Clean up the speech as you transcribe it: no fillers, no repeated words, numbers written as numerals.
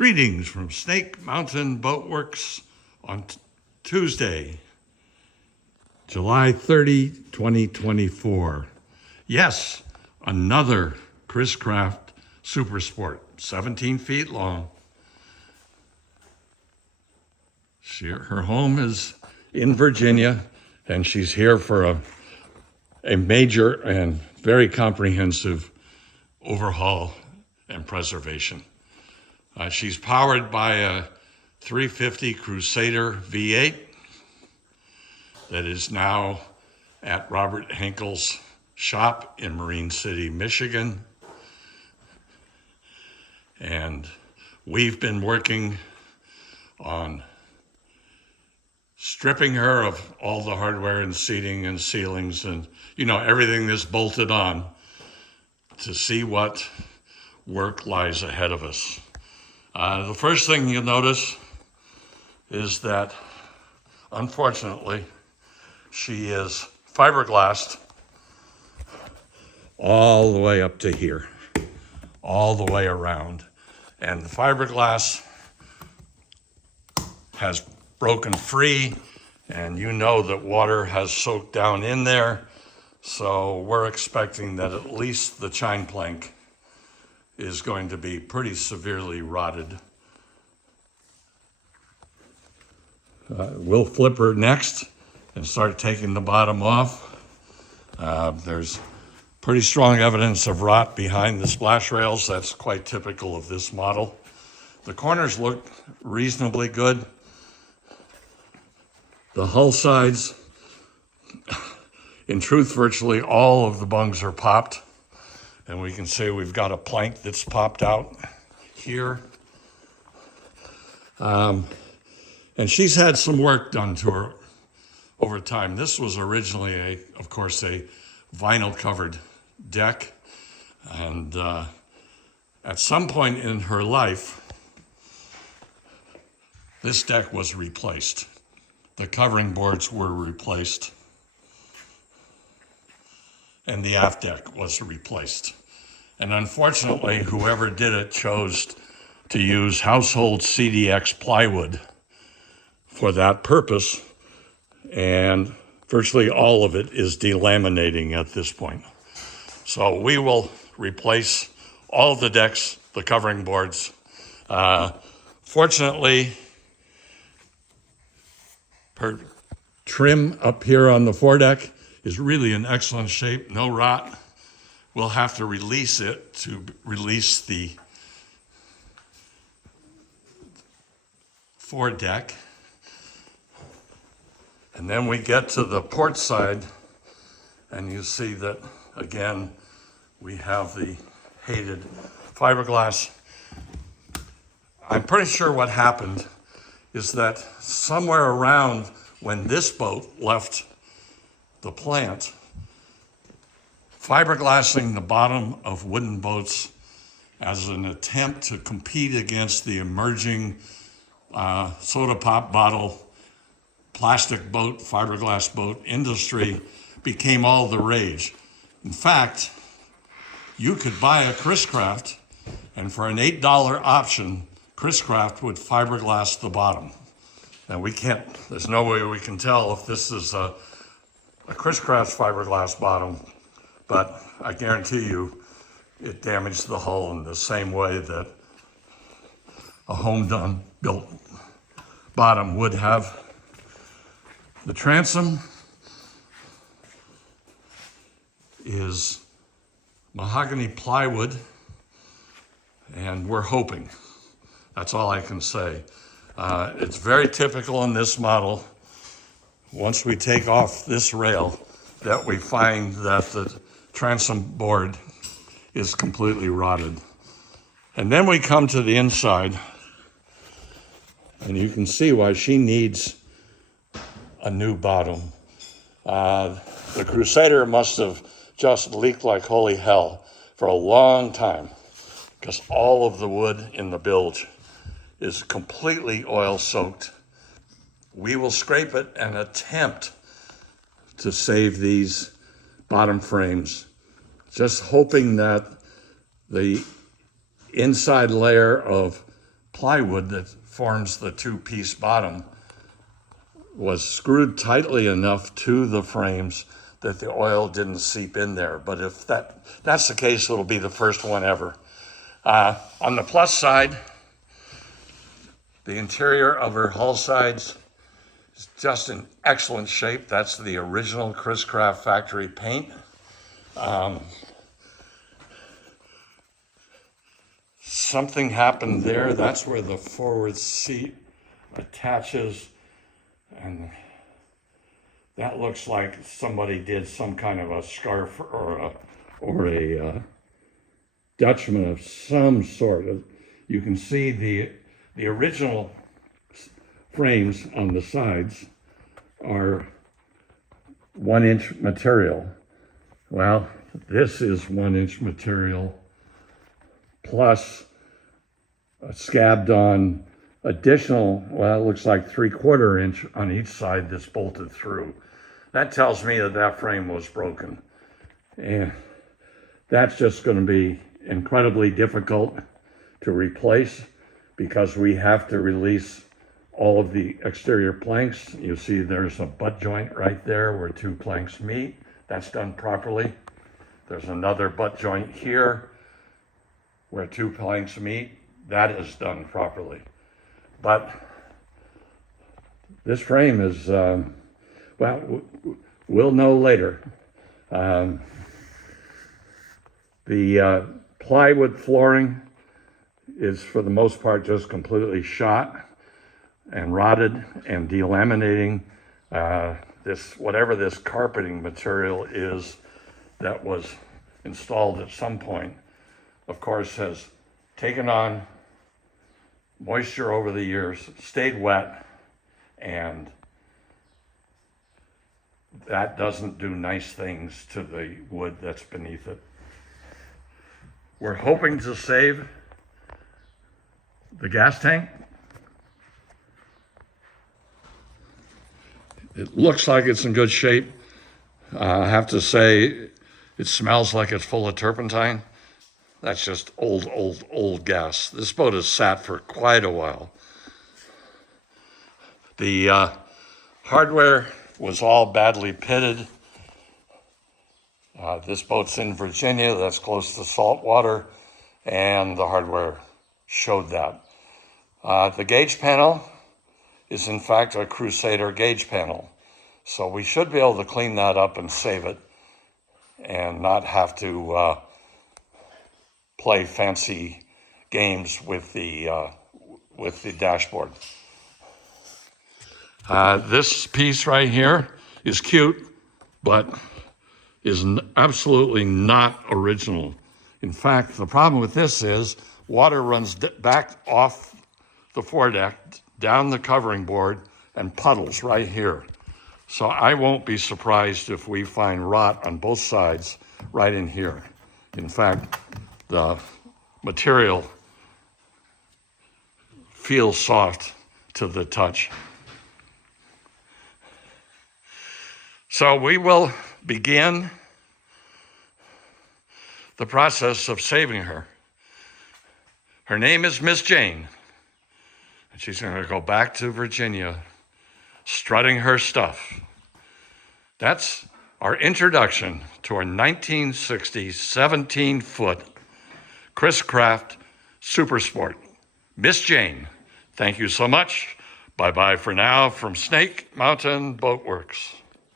Greetings from Snake Mountain Boat Works on Tuesday, July 30, 2024. Yes, another Chris Craft Super Sport, 17 feet long. Her home is in Virginia, and she's here for a major and very comprehensive overhaul and preservation. She's powered by a 350 Crusader V8 that is now at Robert Henkel's shop in Marine City, Michigan. And we've been working on stripping her of all the hardware and seating and ceilings and, everything that's bolted on to see what work lies ahead of us. The first thing you'll notice is that, unfortunately, she is fiberglassed all the way up to here, all the way around. And the fiberglass has broken free, and you know that water has soaked down in there. So we're expecting that at least the chine plank is going to be pretty severely rotted. We'll flip her next and start taking the bottom off. There's pretty strong evidence of rot behind the splash rails. That's quite typical of this model. The corners look reasonably good. The hull sides, in truth, virtually all of the bungs are popped. And we can see we've got a plank that's popped out here. And she's had some work done to her over time. This was originally, of course, a vinyl covered deck. And at some point in her life, this deck was replaced. The covering boards were replaced, and the aft deck was replaced. And unfortunately, whoever did it chose to use household CDX plywood for that purpose, and virtually all of it is delaminating at this point. So we will replace all of the decks, the covering boards. Fortunately, her trim up here on the foredeck is really in excellent shape, no rot. We'll have to release it to release the foredeck. And then we get to the port side, and you see that, again, we have the hated fiberglass. I'm pretty sure what happened is that somewhere around when this boat left the plant, fiberglassing the bottom of wooden boats as an attempt to compete against the emerging soda pop bottle, plastic boat, fiberglass boat industry became all the rage. In fact, you could buy a Chris Craft, and for an $8 option, Chris Craft would fiberglass the bottom. And there's no way we can tell if this is a Chris Craft fiberglass bottom, but I guarantee you it damaged the hull in the same way that a home-done built bottom would have. The transom is mahogany plywood, and we're hoping. That's all I can say. It's very typical in this model, once we take off this rail, that we find that the transom board is completely rotted. And then we come to the inside, and you can see why she needs a new bottom. The Crusader must have just leaked like holy hell for a long time, because all of the wood in the bilge is completely oil soaked. We will scrape it and attempt to save these bottom frames, just hoping that the inside layer of plywood that forms the two-piece bottom was screwed tightly enough to the frames that the oil didn't seep in there. But if that's the case, it'll be the first one ever. On the plus side, the interior of her hull sides is just in excellent shape. That's the original Chris Craft factory paint. Something happened there. That's where the forward seat attaches, and that looks like somebody did some kind of a scarf or a Dutchman of some sort. You can see the original frames on the sides are 1-inch material. Well, this is 1-inch material plus a scabbed on additional, well, it looks like 3/4 inch on each side that's bolted through. That tells me that that frame was broken. And that's just going to be incredibly difficult to replace because we have to release all of the exterior planks. You see there's a butt joint right there where 2 planks meet. That's done properly. There's another butt joint here where 2 planks meet. That is done properly. But this frame is, well, we'll know later. The plywood flooring is for the most part just completely shot and rotted and delaminating. Whatever this carpeting material is that was installed at some point, of course, has taken on moisture over the years, stayed wet, and that doesn't do nice things to the wood that's beneath it. We're hoping to save the gas tank. It looks like it's in good shape. I have to say, it smells like it's full of turpentine. That's just old gas. This boat has sat for quite a while. The hardware was all badly pitted. This boat's in Virginia, that's close to salt water, and the hardware showed that. The gauge panel is in fact a Crusader gauge panel. So we should be able to clean that up and save it and not have to play fancy games with the dashboard. This piece right here is cute, but is absolutely not original. In fact, the problem with this is water runs back off the foredeck, down the covering board, and puddles right here. So I won't be surprised if we find rot on both sides right in here. In fact, the material feels soft to the touch. So we will begin the process of saving her. Her name is Miss Jayne, and she's going to go back to Virginia strutting her stuff. That's our introduction to our 1960 17-foot Chris Craft Super Sport. Miss Jayne, thank you so much. Bye-bye for now from Snake Mountain Boat Works.